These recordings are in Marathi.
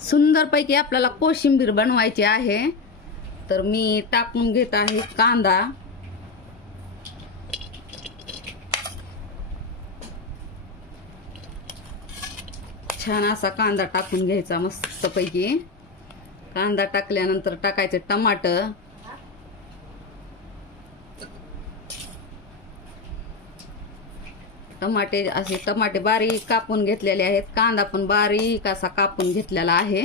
सुंदरपैकी आपल्याला कोशिंबीर बनवायची आहे. तर मी टाकून घेत आहे कांदा. छान असा कांदा टाकून घ्यायचा मस्तपैकी. कांदा टाकल्यानंतर टाकायचे टमाटर. टमाटे बारीक कापून घेतलेले आहेत. कांदा पण बारीक असा कापून घेतलेला आहे.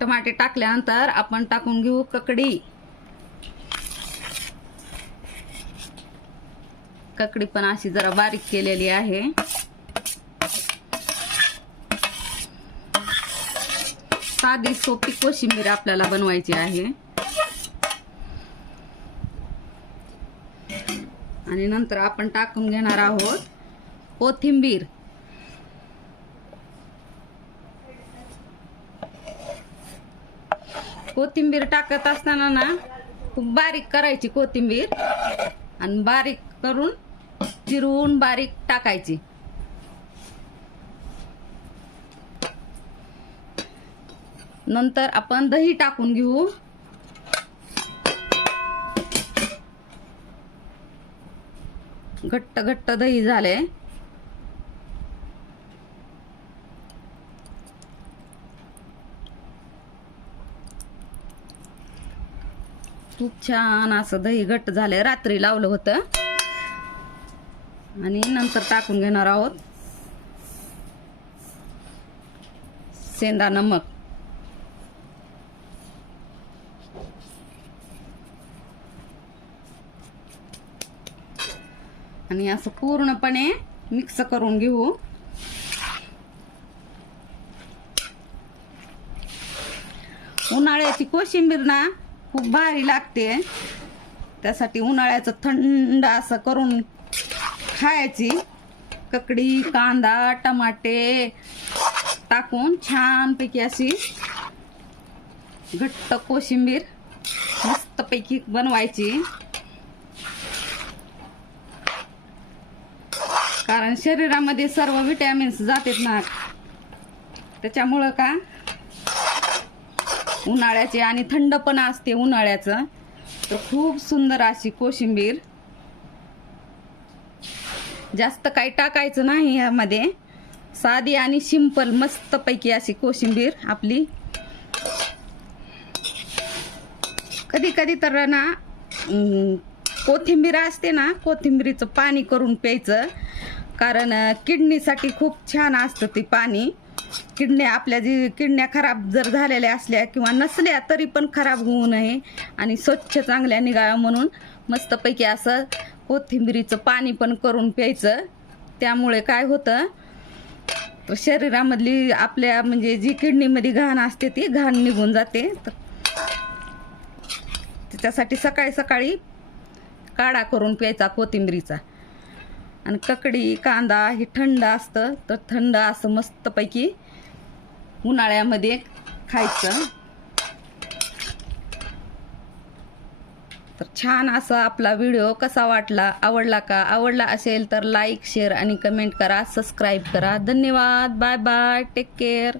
टमाटे टाकल्यानंतर आपण टाकून घेऊ ककडी. ककडी पण अशी जरा बारीक केलेली आहे. साधी सोपी कोशिंबीर आपल्याला बनवायची आहे. आणि नंतर आपण टाकून घेणार आहोत कोथिंबीर. कोथिंबीर टाकत असताना ना खूप बारीक करायची कोथिंबीर आणि बारीक करून चिरून बारीक टाकायची. नंतर आपण दही टाकून घेऊ. घट्ट घट्ट दही झाले. खूप छान असं दही घट्ट झालंय. रात्री लावलं होतं. आणि नंतर टाकून घेणार आहोत सेंधा नमक. आणि असं पूर्णपणे मिक्स करून घेऊ. उन्हाळ्याची कोशिंबीर ना खूप भारी लागते. त्यासाठी उन्हाळ्याचं थंड असं करून खायची. ककडी, कांदा, टमाटे टाकून छानपैकी अशी घट्ट कोशिंबीर मस्तपैकी बनवायची. कारण शरीरामध्ये सर्व विटॅमिन्स जातात ना, त्याच्यामुळं का उन्हाळ्याचे आणि थंड पण असते उन्हाळ्याचं. तर खूप सुंदर अशी कोशिंबीर. जास्त काही टाकायचं नाही यामध्ये. साधी आणि सिंपल मस्तपैकी अशी कोशिंबीर आपली. कधी कधी तर ना कोथिंबीर असते ना, कोथिंबीरीचं पाणी करून प्यायचं. कारण किडनीसाठी खूप छान असतं ते पाणी. आपल्या किडन्या खराब जर झालेल्या असल्या किंवा नसल्या तरी पण खराब होऊ नये आणि स्वच्छ चांगल्या निघाव्या म्हणून मस्तपैकी असं कोथिंबीरीचं पाणी पण करून प्यायचं. त्यामुळे काय होतं तर शरीरामधली आपल्या म्हणजे जी किडनीमध्ये घाण असते ती घाण निघून जाते. तर त्याच्यासाठी सकाळी सकाळी काढा करून प्यायचा कोथिंबीरीचा. आणि ककडी, कांदा हे थंड असतं. तर थंड असं मस्तपैकी उन्हाळ्यामध्ये खायचं. तर छान असा आपला व्हिडिओ कसा वाटला, आवडला का? आवडला असेल तर लाईक, शेअर आणि कमेंट करा. सबस्क्राईब करा. धन्यवाद. Bye bye. Take care.